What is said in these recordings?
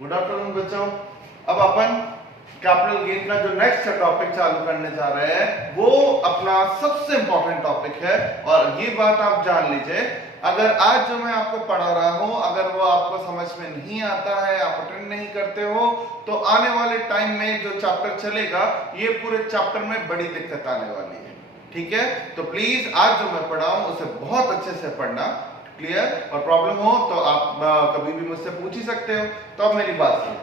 Good afternoon बच्चों। अब अपन capital gain का जो नेक्स्ट टॉपिक चालू करने जा रहे हैं वो अपना सबसे इंपॉर्टेंट टॉपिक है। और ये बात आप जान लीजिए, अगर आज जो मैं आपको पढ़ा रहा हूं अगर वो आपको समझ में नहीं आता है, आप अटेंड नहीं करते हो, तो आने वाले टाइम में जो चैप्टर चलेगा ये पूरे चैप्टर में बड़ी दिक्कत आने वाली है। ठीक है, तो प्लीज आज जो मैं पढ़ाऊं उसे बहुत अच्छे से पढ़ना। क्लियर? और प्रॉब्लम हो तो आप कभी भी मुझसे पूछ ही सकते हो। तो अब मेरी बात सुनो,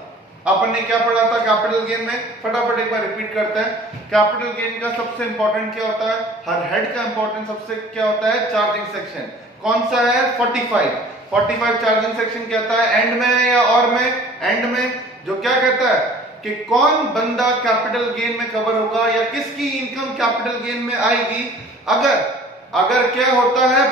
अपन ने क्या पढ़ा था कैपिटल गेन में, फटाफट एक बार रिपीट करते हैं। कैपिटल गेन का सबसे इंपॉर्टेंट क्या होता है, हर हेड का इंपॉर्टेंट सबसे क्या होता है, चार्जिंग सेक्शन। कौन सा है, 45 चार्जिंग सेक्शन कहता है एंड में या और में, एंड में, जो क्या कहता है कि कौन बंदा कैपिटल गेन में कवर होगा या किसकी इनकम कैपिटल गेन में आएगी। अगर क्या होता है,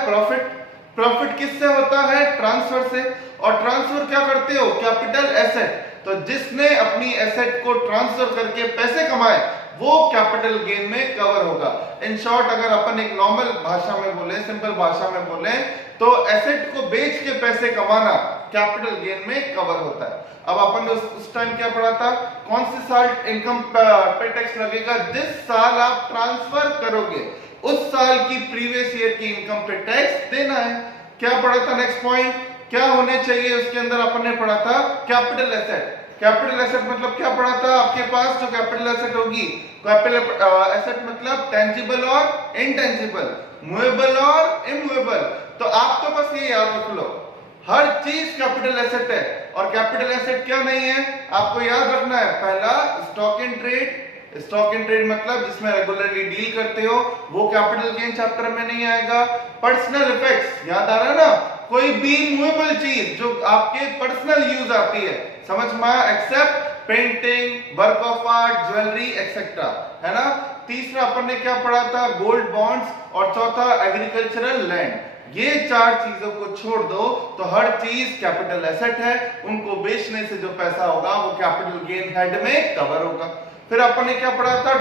प्रॉफिट किससे होता है, ट्रांसफर से। और ट्रांसफर क्या करते हो, कैपिटल एसेट। तो जिसने अपनी एसेट को ट्रांसफर करके पैसे कमाए वो कैपिटल गेन में कवर होगा। इन शॉर्ट अगर अपन एक नॉर्मल भाषा में बोले, सिंपल भाषा में बोले, तो एसेट को बेच के पैसे कमाना कैपिटल गेन में कवर होता है। अब अपन ने उस टाइम क्या पढ़ा था, कौन सी साल इनकम पे टैक्स लगेगा, जिस साल आप ट्रांसफर करोगे उस साल की प्रीवियस ईयर की इनकम पे टैक्स देना है। क्या पढ़ा था, नेक्स्ट पॉइंट क्या होने चाहिए उसके अंदर, अपन ने पढ़ा था कैपिटल एसेट। कैपिटल एसेट मतलब क्या पढ़ा था, आपके पास जो कैपिटल एसेट होगी, कैपिटल एसेट मतलब टेंजिबल और इनटेंजिबल, मूवेबल और इमूवेबल। तो आप तो बस ये याद रख लो, हर चीज कैपिटल एसेट है। और कैपिटल एसेट क्या नहीं है, आपको याद रखना है, पहला stock in trade. Stock in trade मतलब जिसमें रेगुलरली डील करते हो, वो कैपिटल गेन चैप्टर में नहीं आएगा। पर्सनल इफेक्ट्स याद आ रहा है ना, कोई भी मूवेबल चीज जो आपके पर्सनल यूज आती है, समझ में आया, except painting, work of art, jewellery etcetera, है ना। तीसरा अपन ने क्या पढ़ा था, गोल्ड बॉन्ड्स, और चौथा एग्रीकल्चरल लैंड। ये चार चीजों को छोड़ दो तो हर चीज कैपिटल एसेट है, उनको बेचने से जो पैसा होगा वो कैपिटल गेन हेड में कवर होगा। फिर अपन ने क्या पढ़ा था,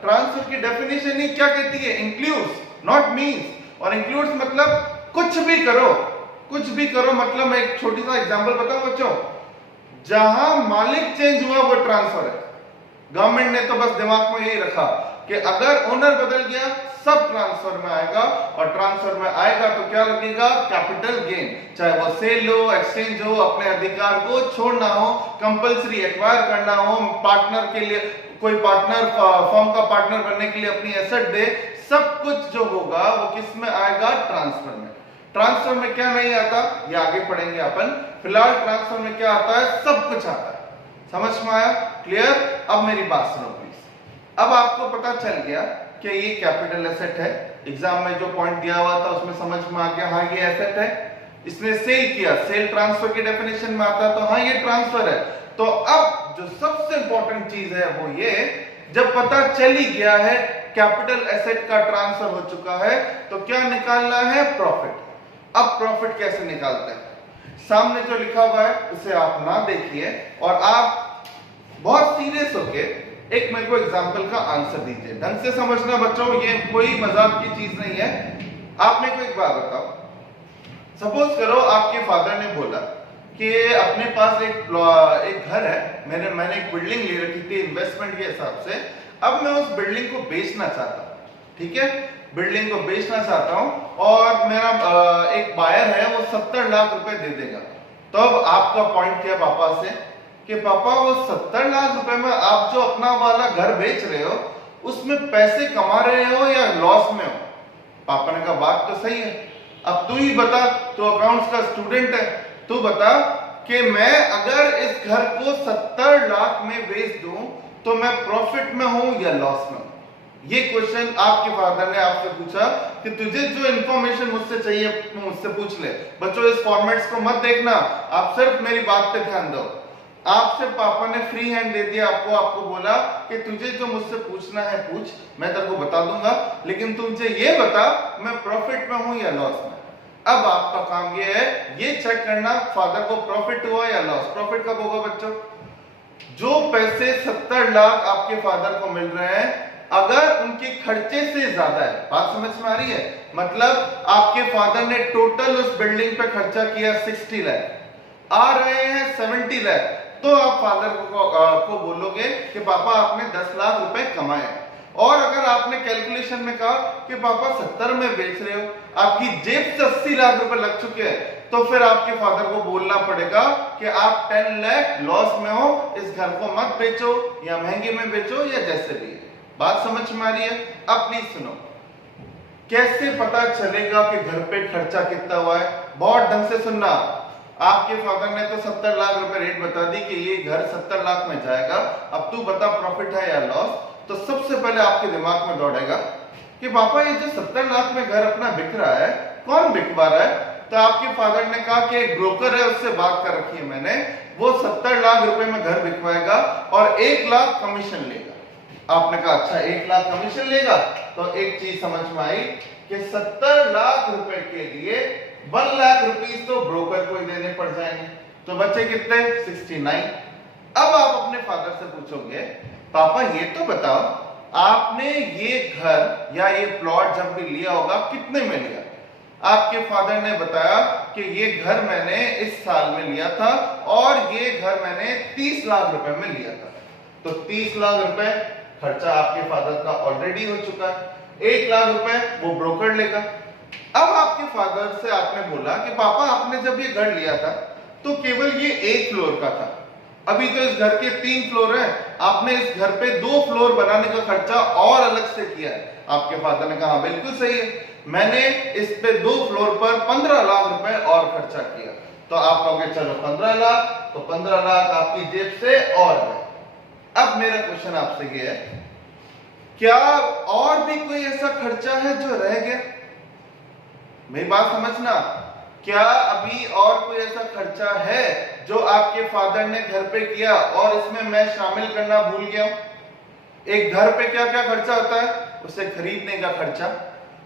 ट्रांसफर की डेफिनेशन ही क्या कहती है, इंक्लूड्स नॉट मीन्स। और इंक्लूड्स मतलब कुछ भी करो मतलब मैं एक छोटी सा एग्जांपल बताऊं बच्चों, जहां मालिक चेंज हुआ वो ट्रांसफर है। गवर्नमेंट ने तो बस दिमाग में यही रखा कि अगर ओनर बदल गया सब ट्रांसफर में आएगा, और ट्रांसफर में आएगा तो क्या लगेगा, कैपिटल गेन। चाहे वो सेल हो, एक्सचेंज हो, अपने अधिकार को छोड़ना हो, कंपलसरी एक्वायर करना हो, पार्टनर के लिए कोई पार्टनर फर्म का पार्टनर बनने के लिए अपनी एसेट दे, सब कुछ जो होगा वो किस में आएगा, ट्रांसफर में। ट्रांसफर में क्या नहीं आता ये आगे पढ़ेंगे अपन, फिलहाल ट्रांसफर में क्या आता है, सब कुछ आता है। समझ में आया, क्लियर? अब मेरी बात सुनो प्लीज। अब आपको पता चल गया कि ये कैपिटल एसेट है, एग्जाम में जो पॉइंट दिया हुआ था उसमें समझ में आ गया, हाँ ये एसेट है। इसने सेल किया, सेल ट्रांसफर की डेफिनेशन में आता तो हाँ ये ट्रांसफर है। तो अब जो सबसे इंपॉर्टेंट चीज है वो ये, जब पता चल ही गया है कैपिटल एसेट का ट्रांसफर हो चुका है तो क्या निकालना है, प्रॉफिट। अब प्रॉफिट कैसे निकालते हैं, सामने जो लिखा हुआ है उसे आप ना देखिए और आप बहुत सीरियस होके एक मेरे को एग्जांपल का आंसर दीजिए। ढंग से समझना बच्चों, ये कोई मजाक की चीज नहीं है। आप मेरे को एक बात बताओ, सपोज करो आपके फादर ने बोला कि अपने पास एक घर है, मैंने एक बिल्डिंग ले रखी थी इन्वेस्टमेंट के हिसाब से, अब मैं उस बिल्डिंग को बेचना चाहता हूँ। ठीक है, बिल्डिंग को बेचना चाहता हूँ और मेरा एक बायर है वो 70 लाख रुपए दे देगा। तो अब आपका पॉइंट क्या पापा से कि पापा वो 70 लाख रुपए में आप जो अपना वाला घर बेच रहे हो उसमें पैसे कमा रहे हो या लॉस में हो। पापा ने कहा बात तो सही है, अब तू ही बता, तू अकाउंट्स का स्टूडेंट है, तू बता कि मैं अगर इस घर को 70 लाख में बेच दूं तो मैं प्रॉफिट में हूं या लॉस में हूं। ये क्वेश्चन आपके फादर ने आपसे पूछा कि तुझे जो इंफॉर्मेशन मुझसे चाहिए तू मुझसे पूछ ले। बच्चों इस फॉर्मेट्स को मत देखना, आप सिर्फ मेरी बात पे ध्यान दो। आपसे पापा ने फ्री हैंड दे दिया आपको बोला कि तुझे जो मुझसे पूछना है पूछ, मैं तेरे को बता दूंगा, लेकिन तुझे ये बता मैं प्रॉफिट में हूं या लॉस में। अब आपका काम ये है ये चेक करना फादर को प्रॉफिट हुआ या लॉस। प्रॉफिट कब होगा बच्चों, जो पैसे 70 लाख आपके फादर को मिल रहे हैं अगर उनके खर्चे से ज्यादा है। बात समझ में आ रही है, मतलब आपके फादर ने टोटल उस बिल्डिंग पे खर्चा किया 60 लाख, आ रहे हैं 70 70 लाख, तो आप फादर को बोलोगे कि पापा आपने 10 लाख रुपए कमाए। और अगर आपने कैलकुलेशन में कहा कि पापा 70 में बेच रहे हो, आपकी जेब से 80 लाख रुपए लग चुके हैं, तो फिर आपके फादर को बोलना पड़ेगा कि आप 10 लाख लॉस में हो, इस घर को मत बेचो या महंगे में बेचो या जैसे भी। बात समझ में आ रही है? अब प्लीज सुनो, कैसे पता चलेगा कि घर पे खर्चा कितना हुआ है? बहुत ढंग से सुनना। आपके फादर ने तो 70 लाख रुपए रेट बता दी कि ये घर 70 लाख में जाएगा, अब तू बता प्रॉफिट है या लॉस। तो सबसे पहले आपके दिमाग में दौड़ेगा कि पापा ये जो 70 लाख में घर अपना बिक रहा है, कौन बिकवा रहा है? तो आपके फादर ने कहा कि एक ब्रोकर है, उससे बात कर रखी है मैंने, वो 70 लाख रुपए में घर बिकवाएगा और 1 लाख कमीशन लेगा। आपने कहा अच्छा 1 लाख कमीशन लेगा, तो एक चीज समझ में आई कि 70 लाख रुपए के लिए 1 लाख रुपीस तो ब्रोकर को ही देने पड़ जाएंगे, तो बचे कितने? 69। अब आप अपने फादर से पूछोगे पापा ये तो बताओ आपने ये घर या ये प्लॉट जब भी लिया होगा कितने में लिया? आपके फादर ने बताया कि ये घर मैंने इस साल में लिया था और ये घर मैंने 30 लाख रुपए में लिया था। तो 30 लाख रुपए खर्चा आपके फादर का ऑलरेडी हो चुका है, 1 लाख रुपए वो ब्रोकर लेगा। अब आपके फादर से आपने बोला कि पापा आपने जब ये घर लिया था तो केवल ये 1 फ्लोर का था, अभी तो इस घर के 3 फ्लोर हैं, आपने इस घर पे 2 फ्लोर बनाने का खर्चा और अलग से किया है। आपके फादर ने कहा बिल्कुल सही है, मैंने इस पे 2 फ्लोर पर 15 लाख रुपए और खर्चा किया। तो आप कहोगे चलो 15 लाख, तो 15 लाख आपकी जेब से और है। अब मेरा क्वेश्चन आपसे ये है, क्या और भी कोई ऐसा खर्चा है जो रह गया? मेरी बात समझना, क्या अभी और कोई ऐसा खर्चा है जो आपके फादर ने घर पे किया और इसमें मैं शामिल करना भूल गया हूं? एक घर पे क्या क्या खर्चा होता है? उसे खरीदने का खर्चा,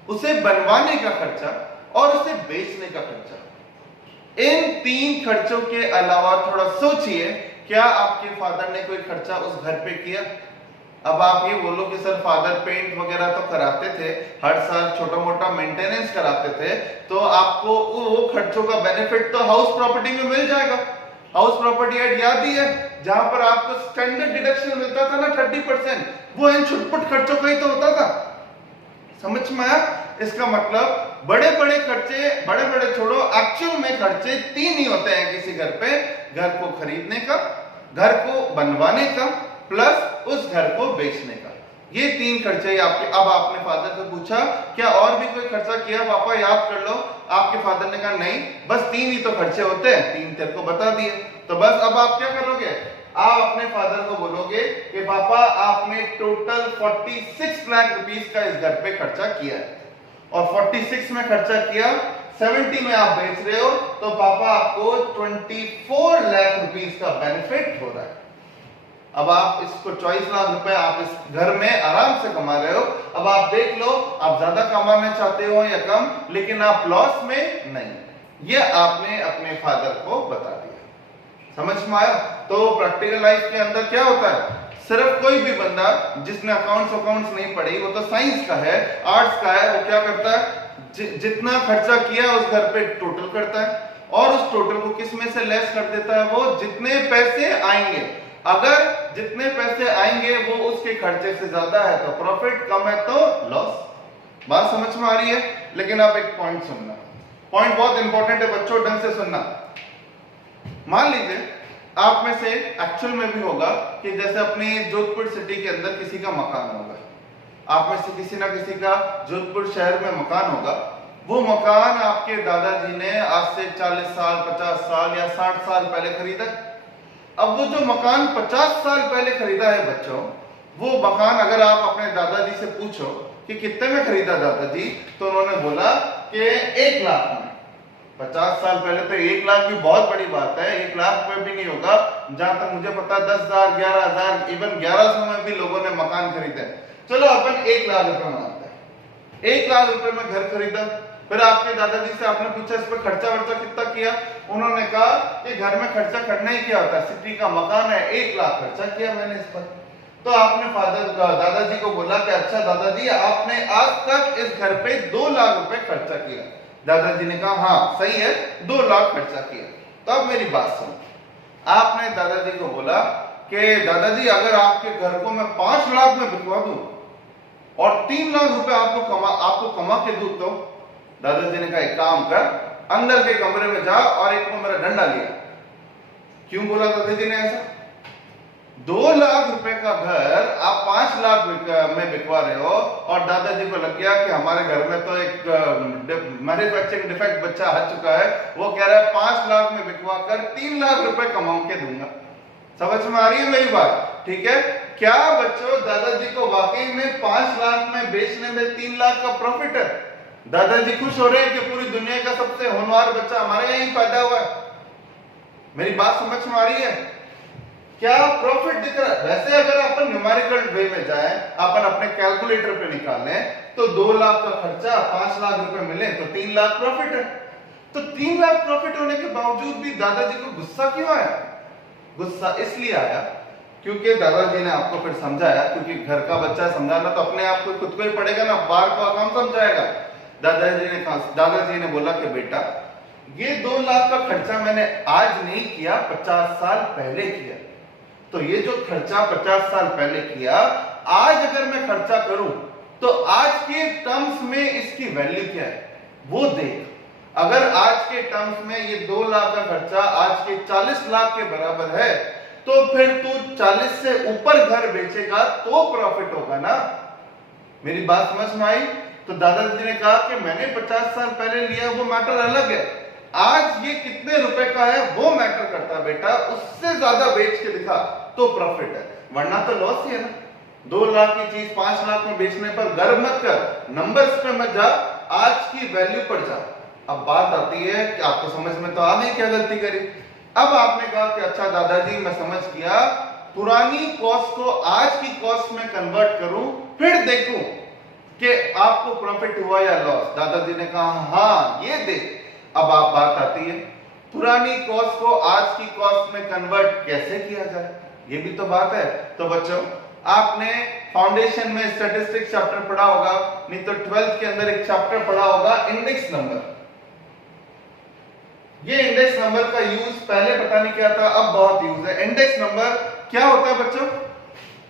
उसे बनवाने का खर्चा और उसे बेचने का खर्चा। इन 3 खर्चों के अलावा थोड़ा सोचिए, क्या आपके फादर ने कोई खर्चा उस घर पे किया? अब आप ये बोलो कि सर फादर पेंट वगैरह तो कराते थे, हर साल छोटा मोटा मेंटेनेंस कराते थे, तो आपको वो खर्चों का बेनिफिट तो हाउस प्रॉपर्टी में मिल जाएगा। हाउस प्रॉपर्टी एक्ट याद ही है, जहां पर आपको स्टैंडर्ड डिडक्शन मिलता था ना 30%, वो इन छुटपुट खर्चों का ही तो होता था। समझ में आया? इसका मतलब बड़े बड़े खर्चे, बड़े बड़े छोड़ो, एक्चुअल में खर्चे 3 ही होते हैं किसी घर पे: घर को खरीदने का, घर को बनवाने का, प्लस उस घर को बेचने का। ये 3 खर्चे आपके। अब आपने फादर से पूछा क्या और भी कोई खर्चा किया? पापा याद कर लो। आपके फादर ने कहा नहीं, बस 3 ही तो खर्चे होते हैं, 3 तेरे को बता दिए। तो बस अब आप क्या करोगे? आप अपने फादर को बोलोगे कि पापा आपने टोटल 46 लाख रुपीस का इस घर पे खर्चा किया है, और 46 में खर्चा किया, 70 में आप बेच रहे हो, तो पापा आपको 24 लाख रुपीस का बेनिफिट हो रहा है। अब आप इसको 24 लाख रुपए आप इस घर में आराम से कमा रहे हो। अब आप देख लो, आप ज्यादा कमाना चाहते हो या कम, लेकिन आप लॉस में नहीं। ये आपने अपने फादर को बता दिया। समझ में आया? तो प्रैक्टिकल लाइफ के अंदर क्या होता है, सिर्फ कोई भी बंदा जिसने अकाउंट्स नहीं पढ़ी, वो तो साइंस का है, आर्ट्स का है, वो क्या करता है, जितना खर्चा किया उस घर पे टोटल करता है, और उस टोटल को किस में से लेस कर देता है? वो जितने पैसे आएंगे। अगर जितने पैसे आएंगे वो उसके खर्चे से ज्यादा है तो प्रॉफिट, कम है तो लॉस। बात समझ में आ रही है? लेकिन आप एक पॉइंट सुनना, पॉइंट बहुत इंपॉर्टेंट है बच्चों, ढंग से सुनना। मान लीजिए आप में से एक्चुअल में भी होगा कि जैसे अपने जोधपुर सिटी के अंदर किसी का मकान होगा, आप में से किसी ना किसी का जोधपुर शहर में मकान होगा। वो मकान आपके दादाजी ने आज से 40 साल, 50 साल या 60 साल पहले खरीदा। अब वो जो मकान 50 साल पहले खरीदा है बच्चों, वो मकान अगर आप अपने दादाजी से पूछो कि कितने में खरीदा दादाजी, तो उन्होंने बोला कि 1 लाख में। 50 साल पहले तो 1 लाख भी बहुत बड़ी बात है, 1 लाख में भी नहीं होगा। जहां तक मुझे पता 10,000, 11,000, इवन 1100 में भी लोगों ने मकान खरीदे। चलो अपन 1 लाख रुपए मानते हैं, 1 लाख रुपए में घर खरीदा। फिर आपके दादाजी से आपने पूछा इस पर खर्चा वर्चा कितना किया? उन्होंने कहा कि घर में खर्चा करना ही क्या होता है, सिटी का मकान है, 1 लाख खर्चा किया मैंने इस पर। तो आपने दादाजी को बोला कि अच्छा दादाजी आपने आज तक इस घर पे 2 लाख रुपए खर्चा किया। दादाजी ने कहा हाँ सही है, 2 लाख खर्चा किया। तो अब मेरी बात सुनो, आपने दादाजी को बोला कि दादाजी अगर आपके घर को मैं 5 लाख में बिकवा दूं और 3 लाख रुपए आपको कमा के दूं, तो दादाजी ने कहा एक काम कर, अंदर के कमरे में जा और एक को मेरा डंडा लिया। क्यों बोला दादाजी ने ऐसा? 2 लाख रुपए का घर आप 5 लाख में बिकवा रहे हो और दादाजी को लग गया कि हमारे घर में तो एक मैन्युफैक्चरिंग डिफेक्ट बच्चा आ चुका है, वो कह रहा है 5 लाख में बिकवा कर 3 लाख रुपए कमा के दूंगा। समझ में आ रही है मेरी बात? ठीक है, क्या बच्चों दादाजी को वाकई में 5 लाख में बेचने में 3 लाख का प्रॉफिट है? दादाजी खुश हो रहे हैं कि पूरी दुनिया का सबसे होनहार बच्चा हमारे यहीं पैदा हुआ है। मेरी बात समझ में आ रही है? क्या प्रॉफिट दिख रहा है? वैसे अगर अपन न्यूमेरिकल वे में जाए, अपन अपने कैलकुलेटर पे निकालें तो 2 लाख का खर्चा 5 लाख रुपए मिले तो 3 लाख प्रॉफिट है। तो 3 लाख प्रॉफिट होने के बावजूद भी दादाजी को गुस्सा क्यों आया? गुस्सा इसलिए आया क्योंकि दादाजी ने आपको फिर समझाया, क्योंकि घर का बच्चा समझाना तो अपने आप को खुद को ही पड़ेगा ना, बाहर का काम समझाएगा। दादाजी ने बोला कि बेटा ये 2 लाख का खर्चा मैंने आज नहीं किया, 50 साल पहले किया। तो ये जो खर्चा 50 साल पहले किया, आज अगर मैं खर्चा करूं तो आज के टर्म्स में इसकी वैल्यू क्या है वो देख। अगर आज के टर्म्स में ये 2 लाख का खर्चा आज के 40 लाख के बराबर है, तो फिर तू 40 से ऊपर घर बेचेगा तो प्रॉफिट होगा ना। मेरी बात समझ में आई? तो दादाजी ने कहा कि मैंने 50 साल पहले लिया वो मैटर अलग है, आज ये कितने रुपए का है वो मैटर करता है बेटा, उससे ज्यादा बेच के दिखा तो प्रॉफिट है, वरना तो लॉस ही है ना। 2 लाख की चीज 5 लाख में बेचने पर गर्व मत कर, नंबर्स पे मत जा, आज की वैल्यू पर जा। अब बात आती है कि आपको समझ में तो आ गई क्या गलती करी। अब आपने कहा कि अच्छा दादाजी मैं समझ गया, पुरानी कॉस्ट को आज की कॉस्ट में कन्वर्ट करूं फिर देखूं कि आपको प्रॉफिट हुआ या लॉस। दादाजी ने कहा हाँ ये देख। अब आप बात आती है पुरानी कॉस्ट को आज की कॉस्ट में कन्वर्ट कैसे किया जाए, ये भी तो बात है। तो बच्चों आपने फाउंडेशन में स्टैटिस्टिक्स चैप्टर पढ़ा होगा, नहीं तो 12th के अंदर एक चैप्टर पढ़ा होगा इंडेक्स नंबर। ये इंडेक्स नंबर का यूज पहले पता नहीं क्या था, अब बहुत यूज है। इंडेक्स नंबर क्या होता है बच्चों?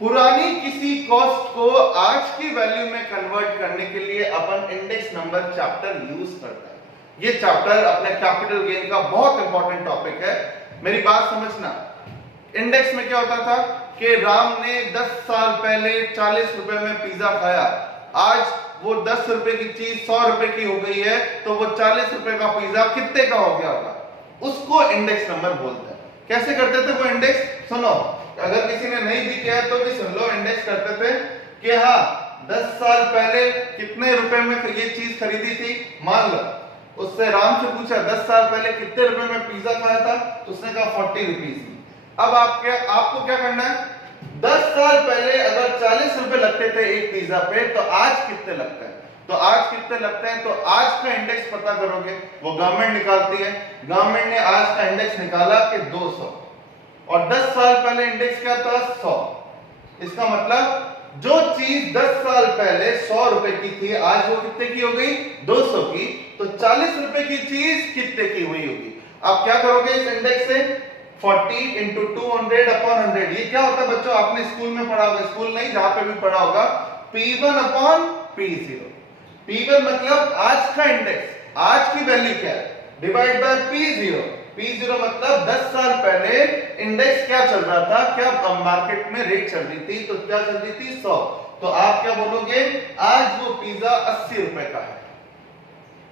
पुरानी किसी कॉस्ट को आज की वैल्यू में कन्वर्ट करने के लिए अपन इंडेक्स नंबर चैप्टर यूज करते हैं। ये चैप्टर अपने कैपिटल गेन का बहुत इंपॉर्टेंट टॉपिक है। मेरी बात समझना, इंडेक्स में क्या होता था कि राम ने 10 साल पहले 40 रुपए में पिज्जा खाया, आज वो 10 रुपए की चीज 100 रुपए की हो गई है, तो वो 40 रुपए का पिज्जा कितने का हो गया होगा, उसको इंडेक्स नंबर बोलते हैं। कैसे करते थे वो इंडेक्स? सुनो, अगर किसी ने नहीं भी किया तो भी सुन लो। इंडेक्स करते थे कि हाँ 10 साल पहले कितने रुपए में ये चीज खरीदी थी, मान लो उससे राम से पूछा 10 साल पहले कितने रुपए में पिज्जा खाया था, तो उसने कहा 40 रुपीज। अब आपको क्या करना है, 10 साल पहले अगर 40 रुपए लगते थे एक पिज्जा पे, तो आज कितने लगते हैं? तो आज कितने लगते हैं, तो आज का इंडेक्स पता करोगे, वो गवर्नमेंट निकालती है। गवर्नमेंट ने आज का इंडेक्स निकाला कि 200, और 10 साल पहले इंडेक्स क्या था? 100। इसका मतलब जो चीज 10 साल पहले 100 रुपए की थी, आज वो कितने की हो गई? 200 की। तो 40 रुपए की चीज कितने की हुई होगी? आप क्या करोगे इस इंडेक्स से? 40 इंटू 200 अपॉन 100। ये क्या होता है बच्चों? आपने स्कूल में पढ़ा होगा, स्कूल नहीं जहां पे भी पढ़ा होगा, P1 अपॉन P0। P1 मतलब आज का इंडेक्स, आज की वैल्यू क्या है, डिवाइड बाय P0। P0 मतलब 10 साल पहले इंडेक्स क्या चल रहा था, क्या मार्केट में रेट चल रही थी, तो क्या चल रही थी? 100। तो आप क्या बोलोगे? आज वो पिज्जा 80 रुपए का है।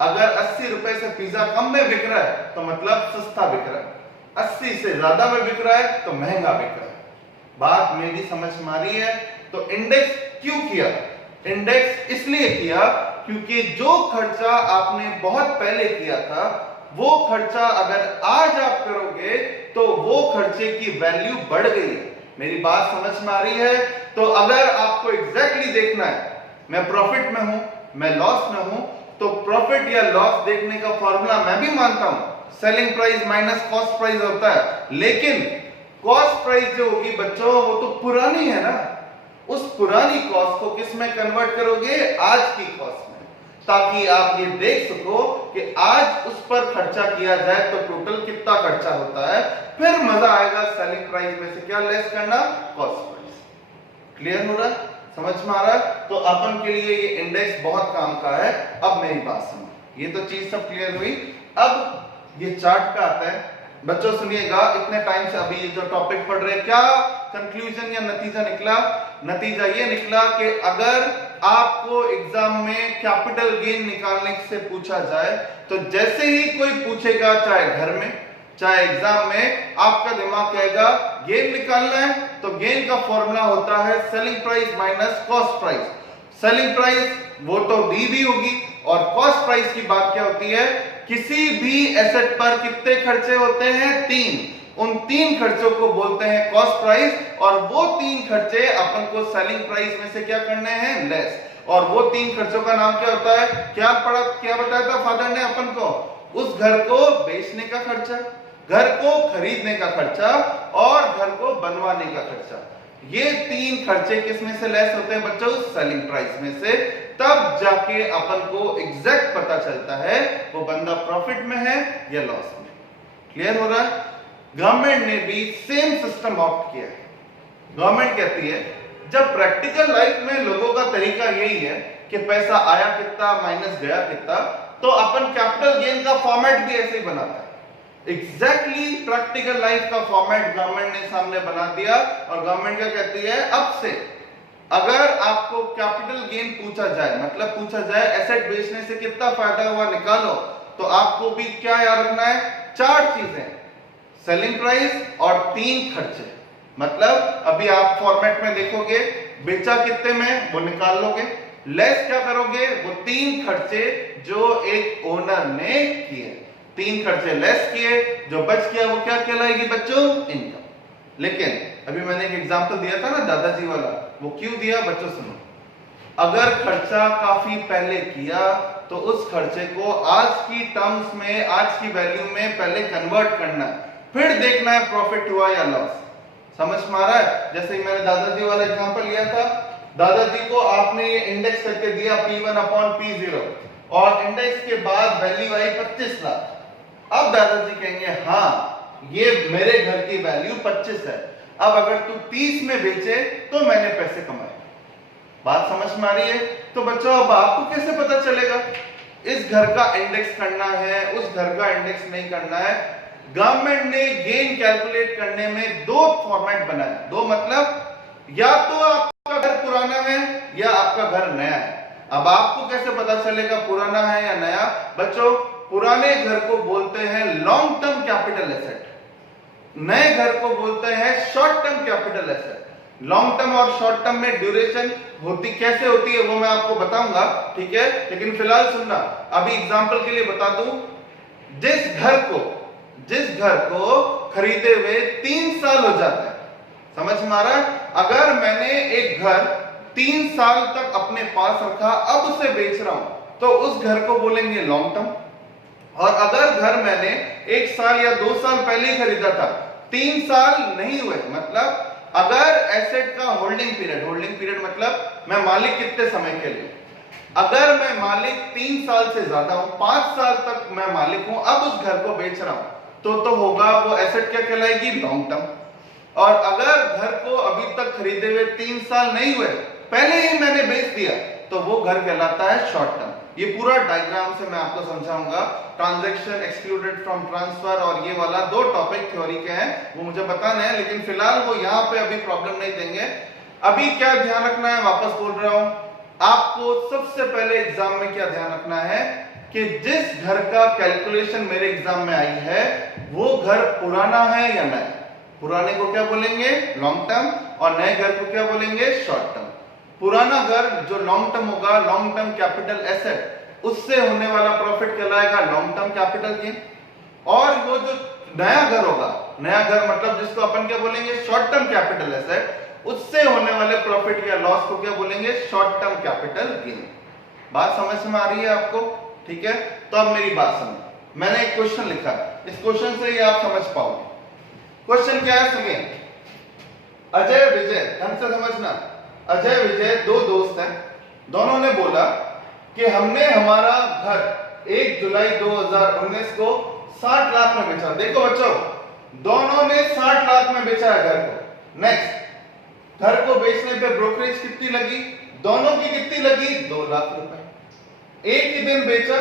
अगर 80 रुपए से पिज्जा कम में बिक रहा है तो मतलब सस्ता बिक रहा है, 80 से ज्यादा में बिक रहा है तो महंगा बिक रहा है। बात मेरी समझ में आ रही है? तो इंडेक्स क्यों किया? इंडेक्स इसलिए किया क्योंकि जो खर्चा आपने बहुत पहले किया था, वो खर्चा अगर आज आप करोगे तो वो खर्चे की वैल्यू बढ़ गई है। मेरी बात समझ में आ रही है? तो अगर आपको एग्जैक्टली देखना है, मैं प्रॉफिट में हूं, मैं लॉस में हूं, तो प्रॉफिट या लॉस देखने का फॉर्मूला मैं भी मानता हूं, selling price minus cost price होता है। लेकिन कॉस्ट प्राइस जो होगी बच्चों, वो तो पुरानी है ना। उस पुरानी कॉस्ट को किस में कन्वर्ट करोगे? आज की कॉस्ट में। ताकि आप ये देख सको कि आज उस पर खर्चा किया जाए तो टोटल कितना खर्चा होता है। फिर मजा आएगा सेलिंग प्राइस में से क्या लेस करना, कॉस्ट प्राइस। क्लियर हो रहा है, समझ में आ रहा है? तो अपन के लिए ये इंडेक्स बहुत काम का है। अब मेरी बात सुनो, ये तो चीज सब क्लियर हुई। अब ये चार्ट पे आता है। बच्चों सुनिएगा, इतने टाइम से अभी ये जो टॉपिक पढ़ रहे हैं, क्या कंक्लूजन या नतीजा निकला? नतीजा ये निकला कि अगर आपको एग्जाम में कैपिटल गेन निकालने से पूछा जाए तो जैसे ही कोई पूछेगा, चाहे घर में चाहे एग्जाम में, आपका दिमाग कहेगा गेन निकालना है तो गेन का फॉर्मूला होता है selling price minus cost price. Selling price वो तो दी भी होगी, और कॉस्ट प्राइस की बात क्या होती है? किसी भी एसेट पर कितने खर्चे होते हैं? 3। उन 3 खर्चों को बोलते हैं कॉस्ट प्राइस, और वो 3 खर्चे अपन को सेलिंग प्राइस में से क्या करने हैं? लेस। और वो 3 खर्चों का नाम क्या होता है? क्या बताया था फादर ने अपन को? उस घर को बेचने का खर्चा, घर को खरीदने का खर्चा, और घर को बनवाने का खर्चा। ये 3 खर्चे किस में से लेस होते हैं बच्चों? सेलिंग प्राइस में से। तब जाके अपन को एग्जैक्ट पता चलता है वो बंदा प्रॉफिट में है या लॉस में। क्लियर हो रहा है? गवर्नमेंट ने भी सेम सिस्टम ऑप्ट किया है। गवर्नमेंट कहती है जब प्रैक्टिकल लाइफ में लोगों का तरीका यही है कि पैसा आया कितना माइनस गया कितना, तो अपन कैपिटल गेन का फॉर्मेट भी ऐसे ही बनाता है। एग्जैक्टली प्रैक्टिकल लाइफ का फॉर्मेट गवर्नमेंट ने सामने बना दिया, और गवर्नमेंट क्या कहती है, अब से अगर आपको कैपिटल गेन पूछा जाए, मतलब पूछा जाए एसेट बेचने से कितना फायदा हुआ निकालो, तो आपको भी क्या याद रखना है? 4 चीजें, सेलिंग प्राइस और 3 खर्चे। मतलब अभी आप फॉर्मेट में देखोगे, बेचा कितने में वो निकाल लोगे, लेस क्या करोगे? वो 3 खर्चे जो एक ओनर ने किए, 3 खर्चे लेस किए, जो बच गया वो क्या कहलाएगी बच्चों? इनकम। लेकिन अभी मैंने एक एग्जांपल दिया था ना दादाजी वाला, वो क्यों दिया बच्चों सुनो। अगर खर्चा काफी पहले किया तो उस खर्चे को आज की टर्म्स में, आज की वैल्यू में पहले कन्वर्ट करना है, फिर देखना है प्रॉफिट हुआ या लॉस। समझ में आ रहा है? जैसे ही मैंने दादाजी वाला एग्जांपल लिया था, दादाजी को आपने ये इंडेक्स करके दिया P1 अपॉन P0, और इंडेक्स के बाद वैल्यू आई 25 लाख। अब दादाजी कहेंगे हाँ ये मेरे घर की वैल्यू 25 है, अब अगर तू 30 में बेचे तो मैंने पैसे कमाए। बात समझ में आ रही है? तो बच्चों अब आपको कैसे पता चलेगा इस घर का इंडेक्स करना है, उस घर का इंडेक्स नहीं करना है? गवर्नमेंट ने गेन कैलकुलेट करने में 2 फॉर्मेट बनाए। 2 मतलब या तो आपका घर पुराना है या आपका घर नया है। अब आपको कैसे पता चलेगा पुराना है या नया? बच्चों पुराने घर को बोलते हैं लॉन्ग टर्म कैपिटल एसेट, नए घर को बोलते हैं short term capital asset. Long term और शॉर्ट टर्म में ड्यूरेशन होती कैसे होती है वो मैं आपको बताऊंगा, ठीक है? लेकिन फिलहाल सुनना, अभी एग्जांपल के लिए बता दूं, जिस घर को खरीदे हुए 3 साल हो जाता है, समझ में आ रहा है? अगर मैंने एक घर 3 साल तक अपने पास रखा, अब उसे बेच रहा हूं, तो उस घर को बोलेंगे लॉन्ग टर्म। और अगर घर मैंने 1 साल या 2 साल पहले ही खरीदा था, 3 साल नहीं हुए, मतलब अगर एसेट का होल्डिंग पीरियड मतलब मैं मालिक कितने समय के लिए, अगर मैं मालिक 3 साल से ज्यादा हूं, 5 साल तक मैं मालिक हूं, अब उस घर को बेच रहा हूं, तो होगा वो एसेट क्या कहलाएगी? Long term. और अगर घर को अभी तक खरीदे हुए 3 साल नहीं हुए, पहले ही मैंने बेच दिया, तो वो घर कहलाता है शॉर्ट टर्म। ये पूरा डायग्राम से मैं आपको समझाऊंगा, ट्रांजैक्शन एक्सक्लूडेड फ्रॉम ट्रांसफर और ये वाला 2 टॉपिक थ्योरी के हैं, वो मुझे बताने हैं, लेकिन फिलहाल वो यहाँ पे अभी प्रॉब्लम नहीं देंगे। अभी क्या ध्यान रखना है, वापस बोल रहा हूं, आपको सबसे पहले एग्जाम में क्या ध्यान रखना है कि जिस घर का कैलकुलेशन मेरे एग्जाम में आई है वो घर पुराना है या नया। पुराने को क्या बोलेंगे? लॉन्ग टर्म, और नए घर को क्या बोलेंगे? Short term. पुराना घर जो लॉन्ग टर्म होगा, लॉन्ग टर्म कैपिटल एसेट, उससे होने वाला प्रॉफिट कहलाएगा लॉन्ग टर्म कैपिटल गेन। और वो जो नया घर होगा, नया घर मतलब जिसको अपन क्या बोलेंगे? शॉर्ट टर्म कैपिटल एसेट, उससे होने वाले प्रॉफिट या लॉस को क्या बोलेंगे? Short term capital gain. बात समझ में आ रही है आपको? ठीक है, तो अब मेरी बात सुनो, मैंने एक क्वेश्चन लिखा, इस क्वेश्चन से ही आप समझ पाओगे। क्वेश्चन क्या है सुनिए। अजय विजय, ढंग से समझना, अजय विजय 2 दोस्त हैं, दोनों ने बोला कि हमने हमारा घर 1 जुलाई 2019 को 60 लाख में बेचा। देखो बच्चों, दोनों ने 60 लाख में बेचा है घर को। नेक्स्ट, घर को बेचने पे ब्रोकरेज कितनी लगी? दोनों की कितनी लगी? 2 लाख रुपए। एक ही दिन बेचा,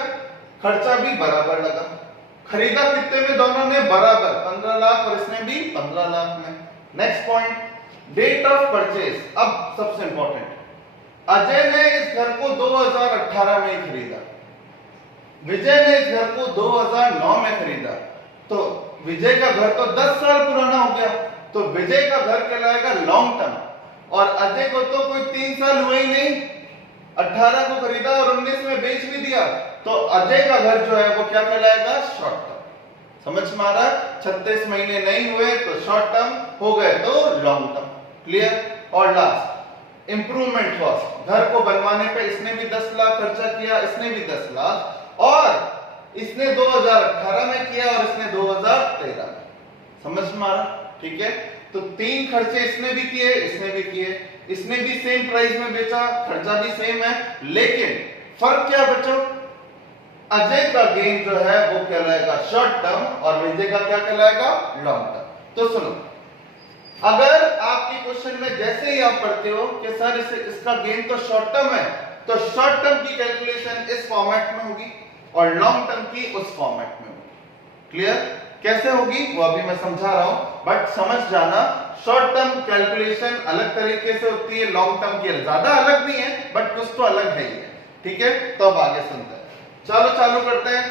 खर्चा भी बराबर लगा। खरीदा कितने में? दोनों ने बराबर 15 लाख, और इसने भी 15 लाख में। Next point, date of purchase. अब सबसे इंपॉर्टेंट, अजय ने इस घर को 2018 में खरीदा, विजय ने इस घर को 2009 में खरीदा, तो विजय का घर तो 10 साल पुराना हो गया, तो विजय का घर कहलाएगा लॉन्ग टर्म। और अजय को तो कोई 3 साल हुए ही नहीं, 18 को खरीदा और 19 में बेच भी दिया, तो अजय का घर जो है वो क्या कहलाएगा? Short term. समझ में आ रहा है? 36 महीने नहीं हुए तो शॉर्ट टर्म, हो गए तो लॉन्ग टर्म। क्लियर? और लास्ट, इंप्रूवमेंट कॉस्ट। घर को बनवाने पे इसने भी 10 लाख खर्चा किया, इसने भी 10 लाख, और इसने 2018 में किया और इसने 2013 में। समझ में आ रहा? ठीक है, तो 3 खर्चे इसने भी किए, इसने भी किए, इसने भी सेम प्राइस में बेचा, खर्चा भी सेम है, लेकिन फर्क क्या बच्चों? अजय का गेन जो है वो कहलाएगा शॉर्ट टर्म और विजय का क्या कहलाएगा? Long term. तो सुनो, अगर आपके क्वेश्चन में जैसे ही आप पढ़ते हो कि सर इसका गेन तो शॉर्ट टर्म है, तो शॉर्ट टर्म की कैलकुलेशन इस फॉर्मेट में होगी और लॉन्ग टर्म की उस फॉर्मेट में होगी। क्लियर? कैसे होगी वो अभी मैं समझा रहा हूं, बट समझ जाना, शॉर्ट टर्म कैलकुलेशन अलग तरीके से होती है, लॉन्ग टर्म की ज्यादा अलग नहीं है, बट कुछ तो अलग है ही है। ठीक है, तो अब आगे सुनते हैं। चलो चालू करते हैं।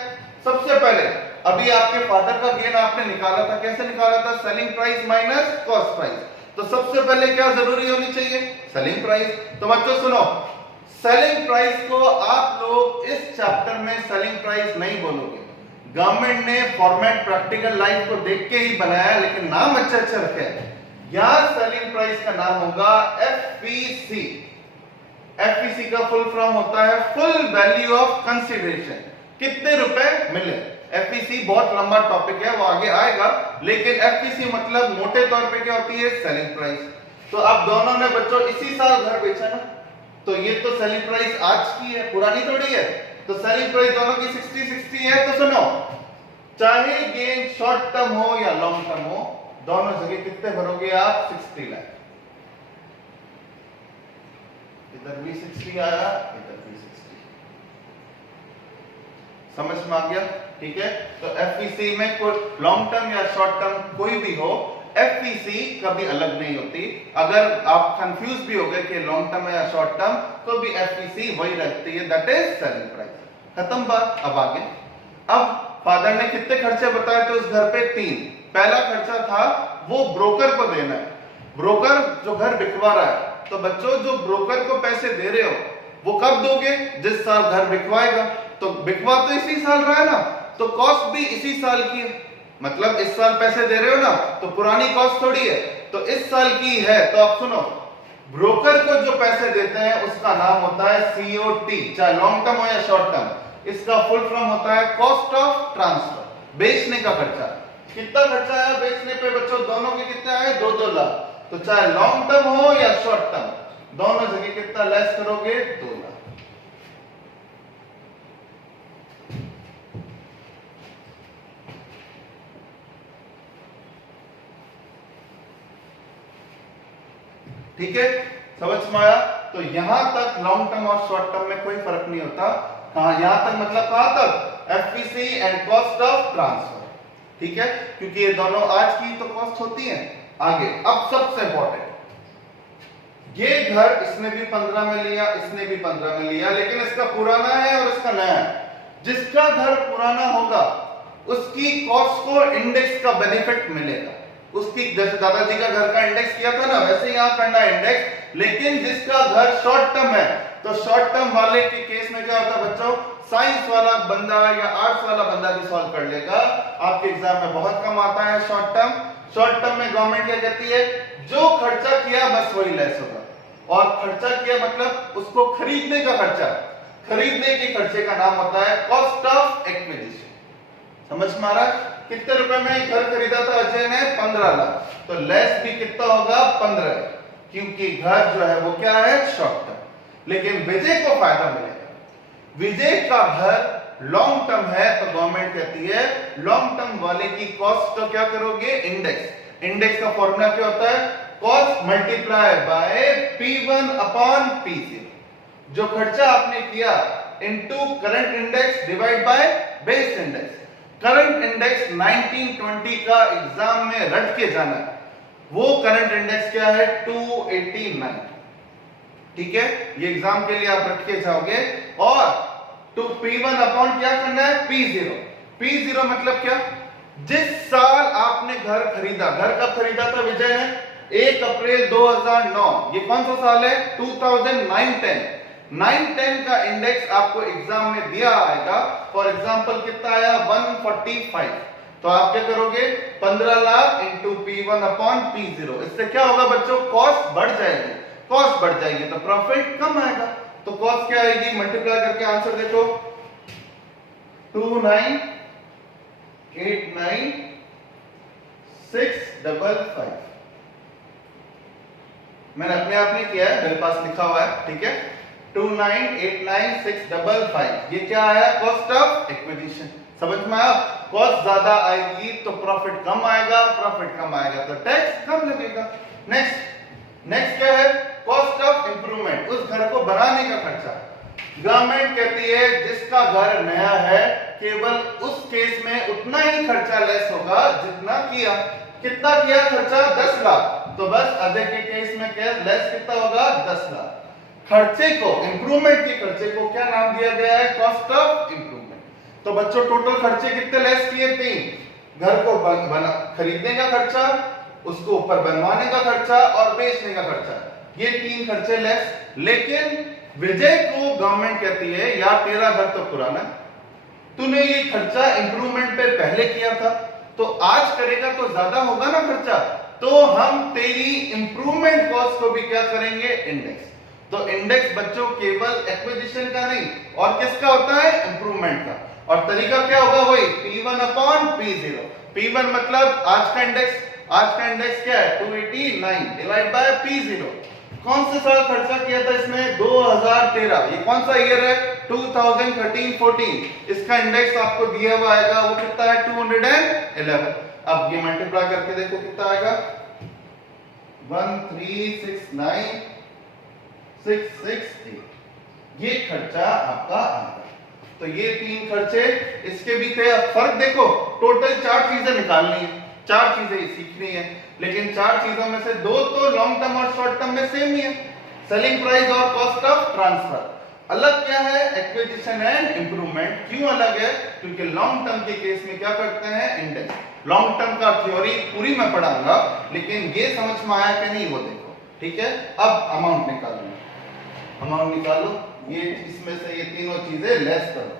सबसे पहले अभी आपके फादर का गेन आपने निकाला था, कैसे निकाला था? Selling price minus cost price. तो सबसे पहले क्या जरूरी होनी चाहिए? Selling price. तो बच्चों सुनो, सेलिंग प्राइस को आप लोग इस चैप्टर में सेलिंग प्राइस नहीं बोलोगे। गवर्नमेंट ने फॉर्मेट प्रैक्टिकल लाइफ को देख के ही बनाया, लेकिन नाम अच्छे अच्छे रखे हैं। यहां सेलिंग प्राइस का नाम होगा एफपीसी। एफपीसी का फुल फॉर्म होता है फुल वैल्यू ऑफ कंसीडरेशन। कितने रुपए मिले? एफपीसी बहुत लंबा टॉपिक है, वो आगे आएगा, लेकिन एफपीसी मतलब मोटे तौर पे क्या होती है? Selling price. तो अब दोनों ने बच्चों इसी साल घर बेचा ना, तो ये तो सेलिंग प्राइस आज की है, पुरानी थोड़ी है। तो सेलिंग प्राइस दोनों की 60-60 है। तो सुनो, चाहे गेन शॉर्ट टर्म हो या लॉन्ग टर्म हो, दोनों जगह कितने भरोगे आप? 60 लाख। इधर भी 60 आया, इधर भी 60। समझ में आ गया? ठीक है, तो एफपीसी में कोई लॉन्ग टर्म या शॉर्ट टर्म कोई भी हो, एफपीसी कभी अलग नहीं होती। अगर आप कंफ्यूज भी हो गए कि लॉन्ग टर्म है या शॉर्ट टर्म, तो भी एफपीसी वही रहती है, दैट इज सेलिंग प्राइस। खत्म बात। अब आगे, अब फादर ने कितने खर्चे बताए थे उस घर पे? 3। पहला खर्चा था वो ब्रोकर को देना है। ब्रोकर जो घर बिकवा रहा है, तो बच्चों जो ब्रोकर को पैसे दे रहे हो वो कब दोगे? जिस साल घर बिकवाएगा। तो बिकवा तो इसी साल रहा है ना, तो कॉस्ट भी इसी साल की है। मतलब इस साल पैसे दे रहे हो ना, तो पुरानी कॉस्ट थोड़ी है, तो इस साल की है। तो आप सुनो, ब्रोकर को जो पैसे देते हैं उसका नाम होता है सीओटी, चाहे लॉन्ग टर्म हो या शॉर्ट टर्म। इसका फुल फॉर्म होता है कॉस्ट ऑफ ट्रांसफर, बेचने का खर्चा। कितना खर्चा आया बेचने पे बच्चों? दोनों के कितने आए? 2-2 लाख। तो चाहे लॉन्ग टर्म हो या शॉर्ट टर्म, दोनों जगह कितना लेस करोगे? 2 लाख। ठीक है, समझ में आया? तो यहां तक लॉन्ग टर्म और शॉर्ट टर्म में कोई फर्क नहीं होता। कहां? यहां तक मतलब कहां तक? FPC and cost of transfer. ठीक है, क्योंकि ये दोनों आज की तो कॉस्ट होती है। आगे, अब सबसे इंपॉर्टेंट, ये घर इसने भी 15 में लिया, इसने भी 15 में लिया, लेकिन इसका पुराना है और इसका नया है। जिसका घर पुराना होगा उसकी कॉस्ट को इंडेक्स का बेनिफिट मिलेगा। उसकी, जैसे दादाजी का घर का इंडेक्स किया था ना, वैसे यहां करना इंडेक्स। लेकिन जिसका घर शॉर्ट टर्म है, तो शॉर्ट टर्म वाले के केस में क्या होता है बच्चों? साइंस वाला बंदा या आर्ट्स वाला बंदा भी सॉल्व कर लेगा। आपके एग्जाम में बहुत कम आता है शॉर्ट टर्म। शॉर्ट टर्म में गवर्नमेंट क्या कहती है? जो खर्चा किया बस वही लेस होगा। और खर्चा किया मतलब उसको खरीदने का खर्चा, खरीदने के खर्चे का नाम होता है कॉस्ट ऑफ एक्विजिशन। समझ में आ रहा है? कितने रुपए में घर खरीदा था अजय ने? 15 लाख। तो लेस भी कितना होगा? 15, क्योंकि घर जो है वो क्या है? Short term. लेकिन विजय को फायदा मिलेगा। विजय का घर लॉन्ग टर्म है तो गवर्नमेंट कहती है लॉन्ग टर्म वाले की कॉस्ट को क्या करोगे, इंडेक्स। इंडेक्स का फॉर्मूला क्या होता है, cost multiply by P1 upon P0। जो खर्चा आपने किया into current index divide by base index. Current index 1920 का एग्जाम में रट के जाना है, वो करंट इंडेक्स क्या है 289। ठीक है, ये एग्जाम के लिए आप रट के जाओगे। और टू P1 अपॉन क्या करना है P0। P0 मतलब क्या, जिस साल आपने घर खरीदा, घर कब खरीदा था विजय है 1 अप्रैल 2009, ये कौन सा साल है 2009-10। 9-10 का इंडेक्स आपको एग्जाम में दिया आएगा। फॉर एग्जांपल कितना आया 145, तो आप क्या करोगे 15 lakh into P1 upon P0। इससे क्या होगा बच्चों, कॉस्ट बढ़ जाएगी। कॉस्ट बढ़ जाएगी तो प्रॉफिट कम आएगा। तो कॉस्ट क्या आएगी, मल्टीप्लाई करके आंसर देखो 2989655। मैंने अपने आप नहीं किया है, मेरे पास लिखा हुआ है। ठीक है, 2989655। ये क्या आया, कॉस्ट ऑफ एक्विजिशन। समझ में आया, कॉस्ट ज्यादा आएगी तो प्रॉफिट कम आएगा, प्रॉफिट कम आएगा तो टैक्स कम लगेगा। नेक्स्ट क्या है, कॉस्ट ऑफ इंप्रूवमेंट, उस घर को बनाने का खर्चा। गवर्नमेंट कहती है जिसका घर नया है केवल उस केस में उतना ही खर्चा लेस होगा जितना किया। कितना किया खर्चा 10 लाख, तो बस आधे के केस में क्या लेस कितना होगा 10 लाख। खर्चे को, इंप्रूवमेंट के खर्चे को क्या नाम दिया गया है, कॉस्ट ऑफ इंप्रूवमेंट। तो बच्चों टोटल खर्चे कितने लेस किए, 3। घर को खरीदने का खर्चा, उसको ऊपर बनवाने का खर्चा और बेचने का खर्चा, ये 3 खर्चे लेस। लेकिन विजय को गवर्नमेंट कहती है यार तेरा घर तो पुराना, तूने ये खर्चा इंप्रूवमेंट पे पहले किया था, तो आज करेगा तो ज्यादा होगा ना खर्चा, तो हम तेरी इंप्रूवमेंट कॉस्ट को भी क्या करेंगे, इंडेक्स। तो इंडेक्स बच्चों केवल एक्विजिशन का नहीं और किसका होता है, इंप्रूवमेंट का। और तरीका क्या होगा, वही P1 अपॉन P0। P1 मतलब आज का इंडेक्स, आज का इंडेक्स क्या है 289 डिवाइड बाय P0। कौन से साल खर्चा किया था इसमें 2013, ये कौन सा ईयर है 2013-14। इसका इंडेक्स आपको दिया हुआ आएगा, वो कितना है 211। अब ये मल्टीप्लाई करके देखो कितना आएगा 1369668। ये खर्चा आपका आएगा। तो ये 3 खर्चे इसके भी थे। अब फर्क देखो, टोटल 4 चीजें निकालनी है, 4 चीजें सीखनी है, लेकिन 4 चीजों में से 2 तो लॉन्ग टर्म और शॉर्ट टर्म में सेम ही है। सेलिंग प्राइस और कॉस्ट ऑफ ट्रांसफर। अलग क्या है, एक्विजिशन एंड इंप्रूवमेंट। क्यों अलग है, क्योंकि लॉन्ग टर्म के केस में क्या करते हैं, इंडेक्स। लॉन्ग टर्म का थ्योरी पूरी मैं पढ़ाऊंगा, लेकिन ये समझ में आया कि नहीं वो देखो। ठीक है, अब अमाउंट निकालो, अमाउंट निकालो। ये इसमें से ये तीनों चीजें लेस करो,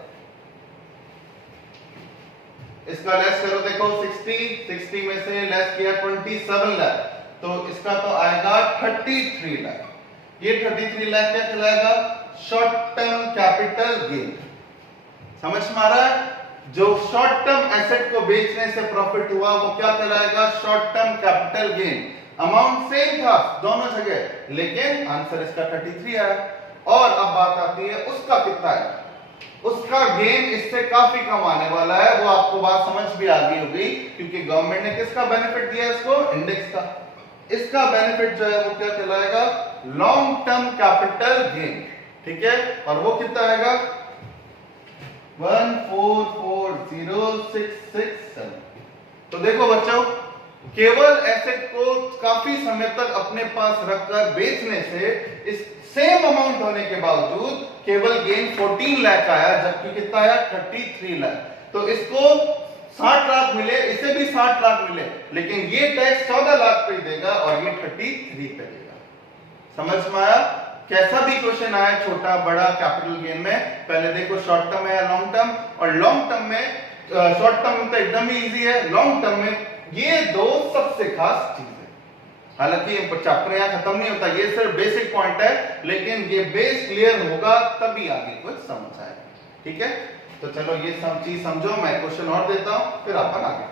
इसका लेस करो। देखो 60 में से लेस किया 27 लाख, तो इसका तो आएगा 33 लाख। ये 33 लाख क्या कहलाएगा, शॉर्ट टर्म कैपिटल गेन। समझ में आ रहा है, जो शॉर्ट टर्म एसेट को बेचने से प्रॉफिट हुआ वो क्या कहलाएगा, short term capital gain. Amount same था दोनों जगह, लेकिन आंसर इसका 33 आया। और अब बात आती है उसका कितना है, उसका गेन इससे काफी कम आने वाला है। वो आपको बात समझ भी आ गई होगी, क्योंकि गवर्नमेंट ने किसका बेनिफिट दिया इसको, इंडेक्स का। इसका बेनिफिट जो है वो क्या कहलाएगा, लॉन्ग टर्म कैपिटल गेन। ठीक है, और वो कितना आएगा 1440667। तो देखो बच्चों, केवल एसेट को काफी समय तक अपने पास रखकर बेचने से इस सेम अमाउंट होने के बावजूद केवल गेन 14 लाख आया, जबकि कितना आया 33 लाख। तो इसको 60 लाख मिले, इसे भी 60 लाख मिले, लेकिन ये टैक्स 14 लाख पे देगा और ये 33 पे देगा। समझ में आया, कैसा भी क्वेश्चन आया छोटा बड़ा कैपिटल गेन में, पहले देखो शॉर्ट टर्म है या लॉन्ग टर्म। और लॉन्ग टर्म में, शॉर्ट टर्म में तो एकदम ही इजी है, लॉन्ग टर्म में ये 2 सबसे खास चीज है। हालांकि चैप्टर यहाँ खत्म नहीं होता, ये सिर्फ बेसिक पॉइंट है, लेकिन ये बेस क्लियर होगा तभी आगे कुछ समझ आएगा। ठीक है, तो चलो ये सब चीज समझो, मैं क्वेश्चन और देता हूं, फिर अपन आगे